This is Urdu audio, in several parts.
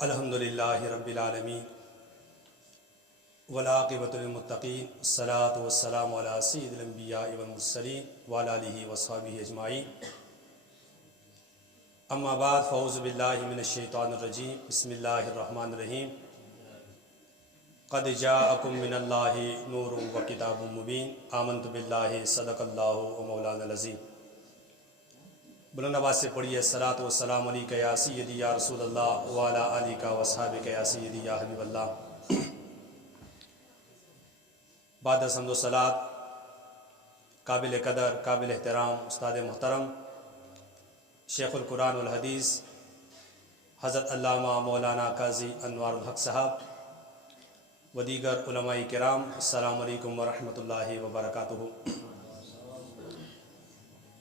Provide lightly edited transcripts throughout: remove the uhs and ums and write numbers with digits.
الحمدللہ رب العالمین والعاقبۃ للمتقین الصلاۃ والسلام علی سید الانبیاء والمرسلین وعلی آلہ وصحبہ اجمعین اما بعد فاعوذ باللہ من الشیطان الرجیم بسم اللہ الرحمن الرحیم قد جاءکم من اللہ نور وکتاب مبین آمنت باللہ صدق اللہ مولانا العظیم۔ بلند آواز سے پڑھیے الصلاۃ والسلام علیک یا سیدی یا رسول اللہ وعلی آلک واصحابک یا سیدی یا حبیب اللہ۔ بعد از حمد و صلات قابل قدر قابل احترام استاد محترم شیخ القرآن والحدیث حضرت علامہ مولانا قاضی انوار الحق صاحب و دیگر علماء کرام، السلام علیکم ورحمۃ اللہ وبرکاتہ۔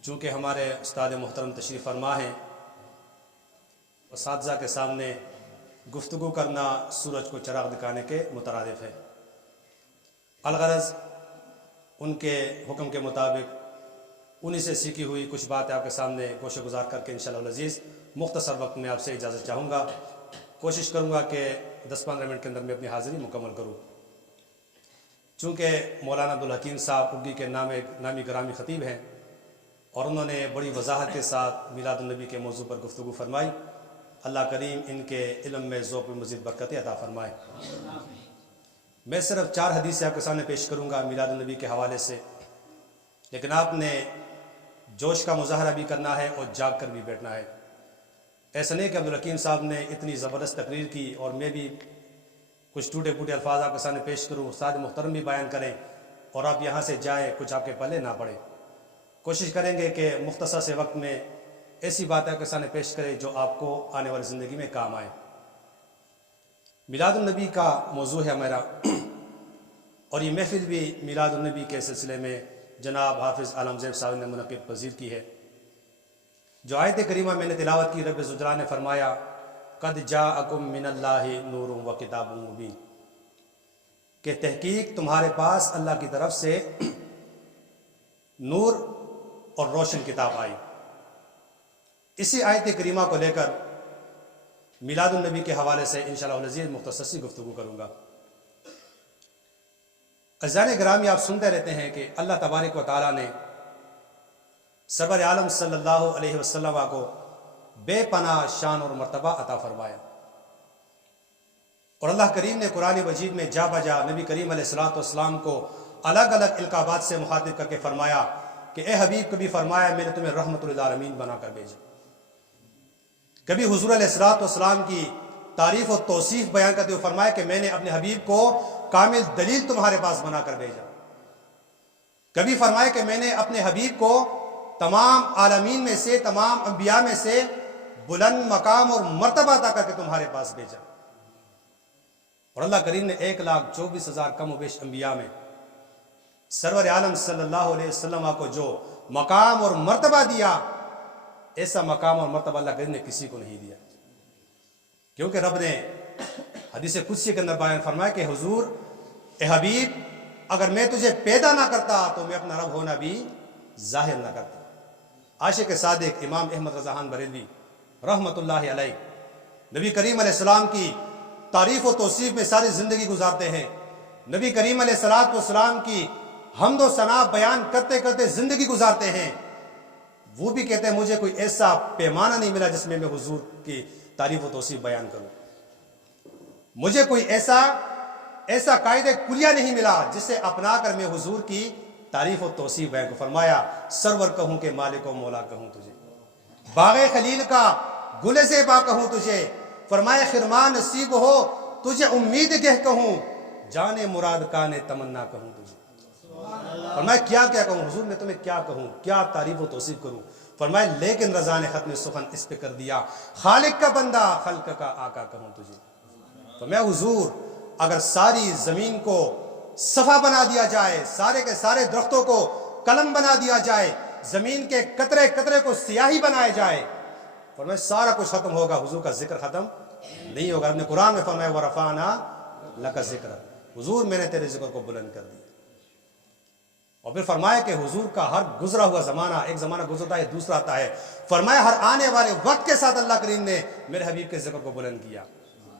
چونکہ ہمارے استاد محترم تشریف فرما ہیں، اساتذہ کے سامنے گفتگو کرنا سورج کو چراغ دکھانے کے مترادف ہے۔ الغرض ان کے حکم کے مطابق انہی سے سیکھی ہوئی کچھ باتیں آپ کے سامنے گوشہ گزار کر کے انشاءاللہ العزیز مختصر وقت میں آپ سے اجازت چاہوں گا۔ کوشش کروں گا کہ 10-15 منٹ کے اندر میں اپنی حاضری مکمل کروں۔ چونکہ مولانا عبدالحکیم صاحب اگی کے نامی گرامی خطیب ہیں اور انہوں نے بڑی وضاحت کے ساتھ میلاد النبی کے موضوع پر گفتگو فرمائی، اللہ کریم ان کے علم میں ذوق میں مزید برکتیں عطا فرمائے۔ میں صرف 4 حدیثیں آپ کے سامنے پیش کروں گا میلاد النبی کے حوالے سے، لیکن آپ نے جوش کا مظاہرہ بھی کرنا ہے اور جاگ کر بھی بیٹھنا ہے۔ ایسا نہیں کہ عبدالحکیم صاحب نے اتنی زبردست تقریر کی اور میں بھی کچھ ٹوٹے پھوٹے الفاظ آپ کے سامنے پیش کروں، استاد محترم بھی بیان کریں اور آپ یہاں سے جائیں کچھ آپ کے پلے نہ پڑے۔ کوشش کریں گے کہ مختصر سے وقت میں ایسی باتیں آپ کے سامنے پیش کریں جو آپ کو آنے والی زندگی میں کام آئے۔ میلاد النبی کا موضوع ہے ہمارا، اور یہ محفل بھی میلاد النبی کے سلسلے میں جناب حافظ عالم زیب صاحب نے منعقد پذیر کی ہے۔ جو آیت کریمہ میں نے تلاوت کی، رب ذوالجلال نے فرمایا قد جاءکم من اللہ نور و کتاب مبین، کہ تحقیق تمہارے پاس اللہ کی طرف سے نور اور روشن کتاب آئی۔ اسی آیت کریمہ کو لے کر میلاد النبی کے حوالے سے انشاءاللہ العزیز مختصر سی گفتگو کروں گا۔ عزیزان گرامی، آپ سنتے رہتے ہیں کہ اللہ تبارک و تعالیٰ نے سرور عالم صلی اللہ علیہ وسلم کو بے پناہ شان اور مرتبہ عطا فرمایا، اور اللہ کریم نے قرآن مجید میں جا بجا نبی کریم علیہ السلام کو الگ الگ القابات سے مخاطب کر کے فرمایا کہ اے حبیب، کبھی فرمایا میں نے تمہیں رحمت للعالمین بنا کر بھیجا، کبھی حضور علیہ السلام کی تعریف و توصیف بیان کرتے ہوئے فرمایا کہ میں نے اپنے حبیب کو کامل دلیل تمہارے پاس بنا کر بھیجا، کبھی فرمایا کہ میں نے اپنے حبیب کو تمام عالمین میں سے، تمام انبیاء میں سے بلند مقام اور مرتبہ عطا کر کے تمہارے پاس بھیجا۔ اور اللہ کریم نے 1,24,000 کم و بیش انبیاء میں سرور عالم صلی اللہ علیہ وسلم کو جو مقام اور مرتبہ دیا، ایسا مقام اور مرتبہ اللہ کریم نے کسی کو نہیں دیا، کیونکہ رب نے حدیث قدسی کے اندر بیان فرمایا کہ حضور اے حبیب، اگر میں تجھے پیدا نہ کرتا تو میں اپنا رب ہونا بھی ظاہر نہ کرتا۔ عاشق صادق امام احمد رضا خان بریلوی رحمۃ اللہ علیہ نبی کریم علیہ السلام کی تعریف و توصیف میں ساری زندگی گزارتے ہیں، نبی کریم علیہ السلام کی حمد و ثنا بیان کرتے کرتے زندگی گزارتے ہیں۔ وہ بھی کہتے ہیں مجھے کوئی ایسا پیمانہ نہیں ملا جس میں میں حضور کی تعریف و توصیف بیان کروں، مجھے کوئی ایسا قاعدہ کلیہ نہیں ملا جسے اپنا کر میں حضور کی تعریف و توصیف بیان کو۔ فرمایا سرور کہوں کہ مالک و مولا کہوں تجھے، باغ خلیل کا گل زیبا کہوں تجھے، فرمایا خرمان نصیب ہو تجھے امید گہ کہوں، جانے مراد کا نے تمنا کہوں تجھے۔ فرمایا کیا کہوں حضور، میں تمہیں کیا کہوں، کیا تعریف و توصیف کروں؟ فرمایا لیکن رضا نے ختم سخن اس پہ کر دیا، خالق کا بندہ خلق کا آقا کہوں تجھے۔ تو میں حضور اگر ساری زمین کو صفا بنا دیا جائے، سارے کے سارے درختوں کو قلم بنا دیا جائے، زمین کے قطرے قطرے کو سیاہی بنایا جائے، فرمایا سارا کچھ ختم ہوگا، حضور کا ذکر ختم نہیں ہوگا۔ اپنے قرآن میں فرمایا وَرَفَعْنَا لَكَ ذِكْرَكَ، حضور میں نے تیرے ذکر کو بلند کر دیا۔ اور پھر فرمایا کہ حضور کا ہر گزرا ہوا زمانہ، ایک زمانہ گزرتا ہے دوسرا آتا ہے، فرمایا ہر آنے والے وقت کے ساتھ اللہ کریم نے میرے حبیب کے ذکر کو بلند کیا۔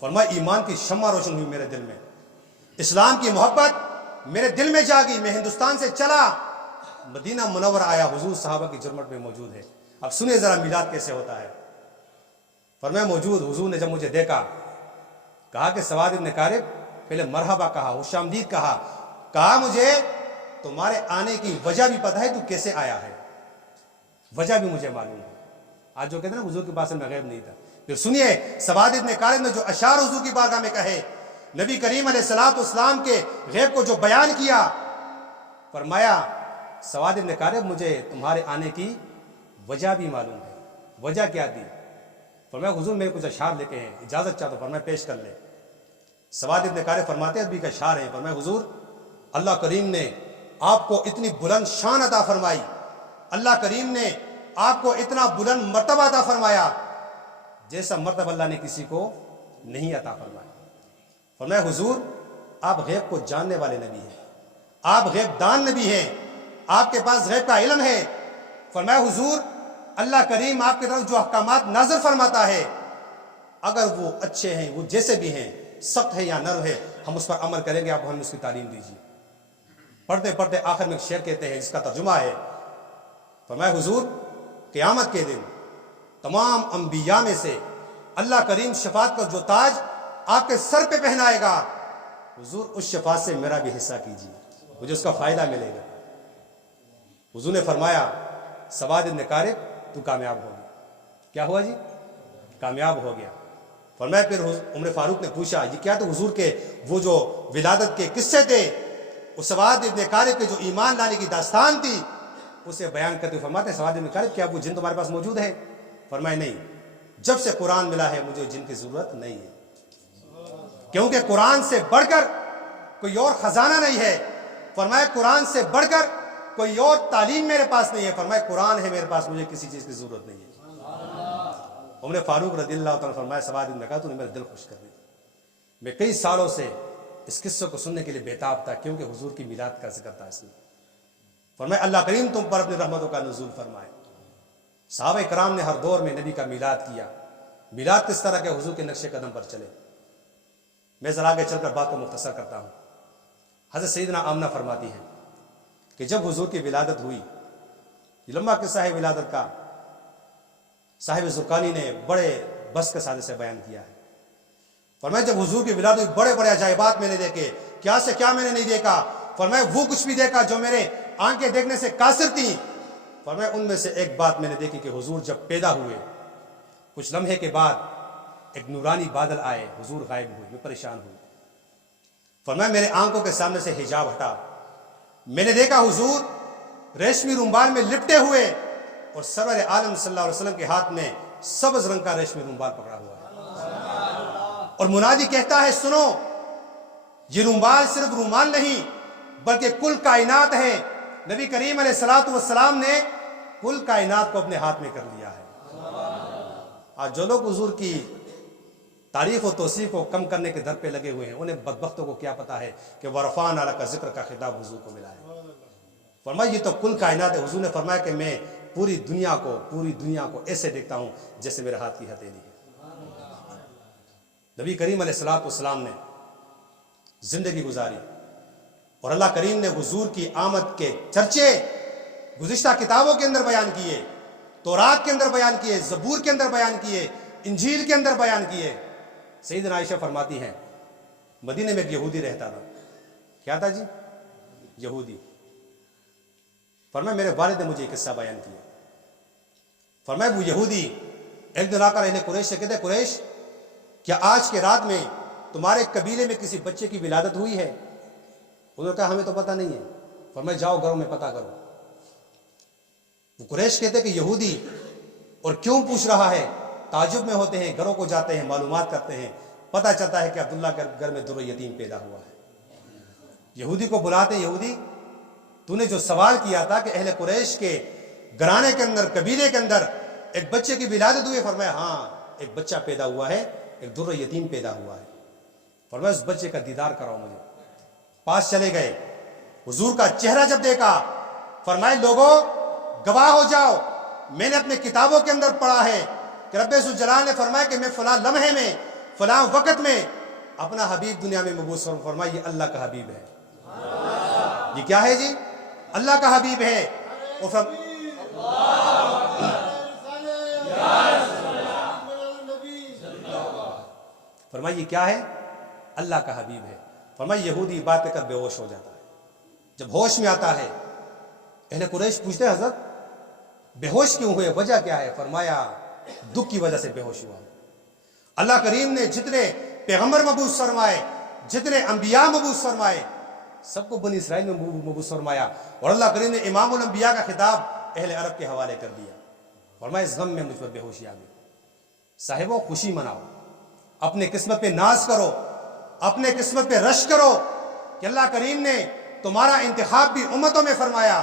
فرمایا ایمان کی شمع روشن ہوئی میرے دل میں، اسلام کی محبت میرے دل میں جاگی، میں ہندوستان سے چلا مدینہ منور آیا، حضور صحابہ کی جرمٹ میں موجود ہے۔ اب سنیں ذرا میلاد کیسے ہوتا ہے۔ فرمایا موجود حضور نے جب مجھے دیکھا، کہا کہ سواد ابن قارب، پہلے مرحبا کہا، خوش آمدید کہا مجھے تمہارے آنے کی وجہ بھی پتہ ہے، تو کیسے آیا ہے، وجہ بھی مجھے معلوم ہے۔ آج جو کہتے ہیں نا حضور کے پاس میں غیب نہیں تھا، پھر سنیے سواد ابن قارب نے جو اشعار حضور کی بارگاہ میں کہے، نبی کریم علیہ الصلوۃ والسلام کے غیب کو جو بیان کیا، فرمایا سواد ابن قارب مجھے تمہارے آنے کی وجہ بھی معلوم ہے۔ وجہ کیا دی؟ فرمایا حضور میرے کچھ اشعار لے کے ہیں، اجازت چاہتا ہوں، فرمایا پیش کر لے۔ سواد ابن قارب فرماتے ہیں ابھی کا اشعار ہیں، فرمایا حضور اللہ کریم نے آپ کو اتنی بلند شان عطا فرمائی، اللہ کریم نے آپ کو اتنا بلند مرتبہ عطا فرمایا جیسا مرتبہ اللہ نے کسی کو نہیں عطا فرمایا۔ فرمایا حضور آپ غیب کو جاننے والے نبی ہیں، آپ غیب دان نبی ہیں، آپ کے پاس غیب کا علم ہے۔ فرمایا حضور اللہ کریم آپ کی طرف جو احکامات نازل فرماتا ہے، اگر وہ اچھے ہیں، وہ جیسے بھی ہیں، سخت ہے یا نرم ہے، ہم اس پر عمل کریں گے، آپ ہمیں اس کی تعلیم دیجیے۔ پڑھتے پڑھتے آخر میں ایک شعر کہتے ہیں جس کا ترجمہ ہے، فرمایا حضور قیامت کے دن تمام انبیاء میں سے اللہ کریم شفاعت کا جو تاج آپ کے سر پہ پہنائے گا، حضور اس شفاعت سے میرا بھی حصہ کیجیے، مجھے اس کا فائدہ ملے گا۔ حضور نے فرمایا سواد ابن قارب تو کامیاب ہو گیا۔ کیا ہوا جی؟ کامیاب ہو گیا۔ فرمایا پھر عمر فاروق نے پوچھا یہ کیا؟ تو حضور کے وہ جو ولادت کے قصے تھے، اس سواد ابن قارب کے جو ایمان لانے کی داستان تھی، اسے بیان کرتے ہوئے فرماتے ہیں سواد ابن قارب کیا وہ جن تمہارے پاس موجود ہے؟ فرمایا نہیں، جب سے قرآن ملا ہے مجھے جن کی ضرورت نہیں ہے، کیونکہ قرآن سے بڑھ کر کوئی اور خزانہ نہیں ہے۔ فرمایا قرآن سے بڑھ کر کوئی اور تعلیم میرے پاس نہیں ہے، فرمایا قرآن ہے میرے پاس، مجھے کسی چیز کی ضرورت نہیں ہے۔ عمر فاروق رضی اللہ تعالیٰ فرمایا سواد ابن قارب تو نے میرا دل خوش کر دیا۔ میں کئی سالوں سے اس قصے کو سننے کے لیے بےتاب تھا، کیونکہ حضور کی میلاد کا ذکر تھا اس میں۔ فرمایا اللہ کریم تم پر اپنی رحمتوں کا نزول فرمائے۔ صحابہ کرام نے ہر دور میں نبی کا میلاد کیا۔ میلاد کس طرح کے؟ حضور کے نقش قدم پر چلے۔ میں ذرا آگے چل کر بات کو مختصر کرتا ہوں۔ حضرت سیدنا آمنہ فرماتی ہیں کہ جب حضور کی ولادت ہوئی، یہ لمبا قصہ ہے ولادت کا، صاحب زرقانی نے بڑے بس کے ساتھ سے بیان کیا ہے۔ فرمایا جب حضور کی ولادت ہوئی بڑے بڑے عجائبات میں نے دیکھے، کیا سے کیا میں نے نہیں دیکھا۔ فرمایا وہ کچھ بھی دیکھا جو میرے آنکھیں دیکھنے سے قاصر تھیں۔ فرمایا ان میں سے ایک بات میں نے دیکھی کہ حضور جب پیدا ہوئے کچھ لمحے کے بعد ایک نورانی بادل آئے، حضور غائب ہوئے، میں پریشان ہوئی۔ فرمایا میرے آنکھوں کے سامنے سے حجاب ہٹا، میں نے دیکھا حضور ریشمی رومبال میں لپٹے ہوئے اور سرور عالم صلی اللہ علیہ وسلم کے ہاتھ میں سبز رنگ کا ریشمی رومبال پکڑا ہوا ہے، اور منادی کہتا ہے سنو، یہ رومبال صرف رومال نہیں بلکہ کل کائنات ہے۔ نبی کریم علیہ الصلوۃ والسلام نے کل کائنات کو اپنے ہاتھ میں کر لیا ہے۔ آج جو لوگ حضور کی تعریف و توصیف کو کم کرنے کے در پہ لگے ہوئے ہیں، انہیں بدبختوں کو کیا پتا ہے کہ ورفعنا لک ذکر کا خطاب حضور کو ملا ہے۔ فرمایا یہ تو کل کائنات ہے۔ حضور نے فرمایا کہ میں پوری دنیا کو ایسے دیکھتا ہوں جیسے میرے ہاتھ کی ہتھیلی ہے۔ نبی کریم علیہ الصلوۃ والسلام نے زندگی گزاری اور اللہ کریم نے حضور کی آمد کے چرچے گزشتہ کتابوں کے اندر بیان کیے، تورات کے اندر بیان کیے، زبور کے اندر بیان کیے، انجیل کے اندر بیان کیے۔ سیدنا عائشہ فرماتی ہیں مدینے میں ایک یہودی رہتا تھا۔ کیا تھا جی؟ یہودی۔ فرمایا میرے والد نے مجھے یہ قصہ بیان کیا۔ فرمایا وہ یہودی ایک دن آ کر اہل قریش سے کہتے قریش کیا آج کے رات میں تمہارے قبیلے میں کسی بچے کی ولادت ہوئی ہے؟ انہوں نے کہا ہمیں تو پتہ نہیں ہے۔ فرمایا جاؤ گھروں میں پتہ کرو۔ وہ قریش کہتے کہ یہودی اور کیوں پوچھ رہا ہے؟ تعجب میں ہوتے ہیں، گھروں کو جاتے ہیں، معلومات کرتے ہیں، پتہ چلتا ہے کہ عبداللہ کے گھر میں در یتیم پیدا ہوا ہے۔ یہودی کو بلاتے ہیں، یہودی تو نے جو سوال کیا تھا کہ اہل قریش کے گھرانے کے اندر، قبیلے کے اندر ایک بچے کی ولادت ہوئی ہے، فرمایا ہاں ایک بچہ پیدا ہوا ہے، ایک در یتیم پیدا ہوا ہے۔ فرمایا اس بچے کا دیدار کراؤ مجھے۔ پاس چلے گئے، حضور کا چہرہ جب دیکھا، فرمائے لوگوں گواہ ہو جاؤ، میں نے اپنے کتابوں کے اندر پڑھا ہے کہ رب ذوالجلال نے فرمایا کہ میں فلاں لمحے میں فلاں وقت میں اپنا حبیب دنیا میں مبعوث فرمایا یہ اللہ کا حبیب ہے. یہ کیا ہے جی؟ اللہ کا حبیب ہے. فرمائیے کیا ہے؟ اللہ کا حبیب ہے. فرمائیے یہودی بات کر بے ہوش ہو جاتا ہے. جب ہوش میں آتا ہے اہل قریش پوچھتے ہیں حضرت بے ہوش کیوں ہوئے، وجہ کیا ہے؟ فرمایا دکھ کی وجہ سے بے ہوش ہوا. اللہ کریم نے جتنے پیغمبر مبعوث فرمائے، جتنے انبیاء مبعوث فرمائے، سب کو بنی اسرائیل میں مبعوث فرمایا، اور اللہ کریم نے امام الانبیاء کا خطاب اہل عرب کے حوالے کر دیا. فرمایا اس غم میں مجھ پر بے ہوشی آ گئی. صاحبوں خوشی مناؤ، اپنے قسمت پہ ناز کرو، اپنے قسمت پہ رش کرو کہ اللہ کریم نے تمہارا انتخاب بھی امتوں میں فرمایا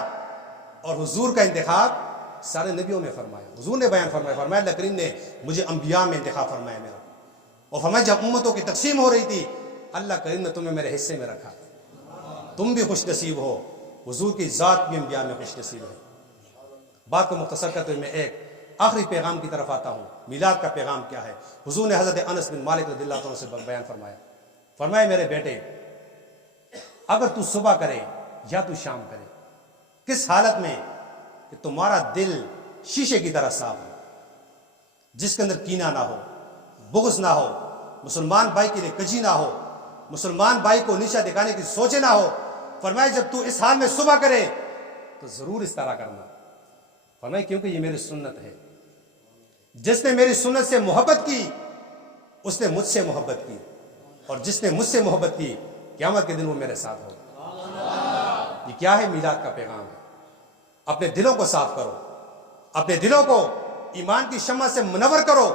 اور حضور کا انتخاب سارے نبیوں میں فرمایا. حضور نے بیان فرمایا، فرمایا اللہ کریم نے مجھے انبیاء میں انتخاب فرمایا میرا. اور فرمایا جب امتوں کی تقسیم ہو رہی تھی اللہ کریم نے تمہیں میرے حصے میں رکھا. تم بھی خوش نصیب ہو، حضور کی ذات بھی انبیاء میں خوش نصیب ہے. بات کو مختصر کرتے ہوئے میں ایک آخری پیغام کی طرف آتا ہوں. میلاد کا پیغام کیا ہے؟ حضور نے حضرت انس بن مالک رضی اللہ عنہ سے بیان فرمایا، فرمایا میرے بیٹے اگر تو صبح کرے یا تو شام کرے، کس حالت میں؟ کہ تمہارا دل شیشے کی طرح صاف ہو، جس کے اندر کینہ نہ ہو، بغض نہ ہو، مسلمان بھائی کے لیے کجی نہ ہو، مسلمان بھائی کو نیچا دکھانے کی سوچے نہ ہو. فرمایا جب تو اس حال میں صبح کرے تو ضرور اس طرح کرنا. فرمایا کیونکہ یہ میری سنت ہے، جس نے میری سنت سے محبت کی اس نے مجھ سے محبت کی، اور جس نے مجھ سے محبت کی قیامت کے دن وہ میرے ساتھ ہوگا. یہ کیا ہے؟ میلاد کا پیغام ہے. اپنے دلوں کو صاف کرو، اپنے دلوں کو ایمان کی شمع سے منور کرو،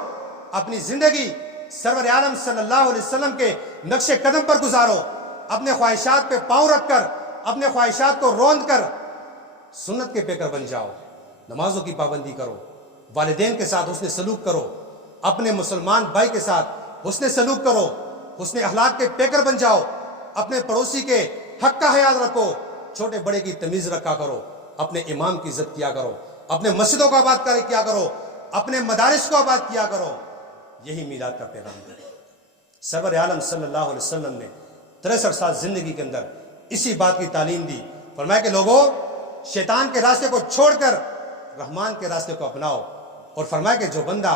اپنی زندگی سرور عالم صلی اللہ علیہ وسلم کے نقش قدم پر گزارو. اپنے خواہشات پہ پاؤں رکھ کر، اپنے خواہشات کو روند کر سنت کے پیکر بن جاؤ. نمازوں کی پابندی کرو، والدین کے ساتھ حسن سلوک کرو، اپنے مسلمان بھائی کے ساتھ حسن سلوک کرو، حسن اخلاق کے پیکر بن جاؤ. اپنے پڑوسی کے حق کا خیال رکھو، چھوٹے بڑے کی تمیز رکھا کرو، اپنے امام کی عزت کیا کرو، اپنے مسجدوں کو آباد کیا کرو، اپنے مدارس کو آباد کیا کرو. یہی میلاد کا پیغام ہے. سرور عالم صلی اللہ علیہ وسلم نے 63 سال زندگی کے اندر اسی بات کی تعلیم دی. فرمایا کہ لوگوں شیطان کے راستے کو چھوڑ کر رحمان کے راستے کو اپناؤ. اور فرمایا کہ جو بندہ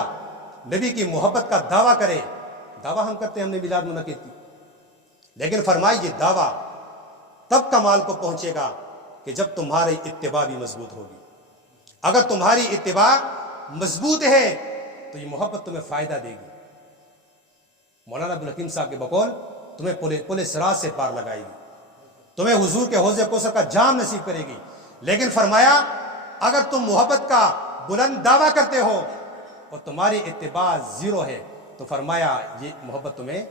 نبی کی محبت کا دعویٰ کرے، دعویٰ ہم کرتے ہیں ہم نے میلاد منعقد کی، لیکن فرمایا یہ دعویٰ تب کمال کو پہنچے گا کہ جب تمہاری اتباع بھی مضبوط ہوگی. اگر تمہاری اتباع مضبوط ہے تو یہ محبت تمہیں فائدہ دے گی. مولانا عبدالحکیم صاحب کے بقول تمہیں پل صراط سے پار لگائے گی، تمہیں حضور کے حوض کوثر کا جام نصیب کرے گی. لیکن فرمایا اگر تم محبت کا بلند دعویٰ کرتے ہو اور تمہاری اتباع زیرو ہے تو فرمایا یہ محبت تمہیں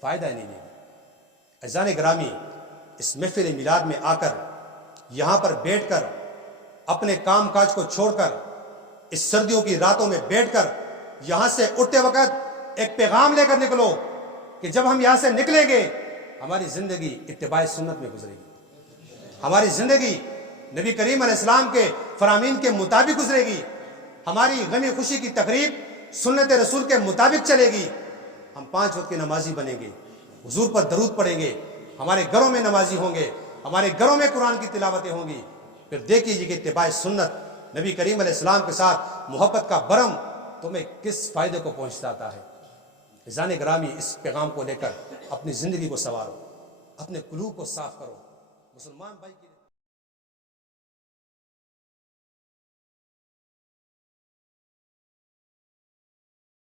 فائدہ نہیں دے گی. عزیزان گرامی، اس محفل میلاد میں آ کر یہاں پر بیٹھ کر اپنے کام کاج کو چھوڑ کر اس سردیوں کی راتوں میں بیٹھ کر یہاں سے اٹھتے وقت ایک پیغام لے کر نکلو کہ جب ہم یہاں سے نکلیں گے ہماری زندگی اتباع سنت میں گزرے گی، ہماری زندگی نبی کریم علیہ السلام کے فرامین کے مطابق گزرے گی، ہماری غمی خوشی کی تقریب سنت رسول کے مطابق چلے گی. ہم 5 وقت کے نمازی بنیں گے، حضور پر درود پڑھیں گے، ہمارے گھروں میں نمازی ہوں گے، ہمارے گھروں میں قرآن کی تلاوتیں ہوں گی. پھر دیکھیے کہ اتباع سنت نبی کریم علیہ السلام کے ساتھ محبت کا برم تمہیں کس فائدے کو پہنچاتا ہے. عزیزان گرامی، اس پیغام کو لے کر اپنی زندگی کو سنوارو، اپنے قلوب کو صاف کرو. مسلمان بھائی کی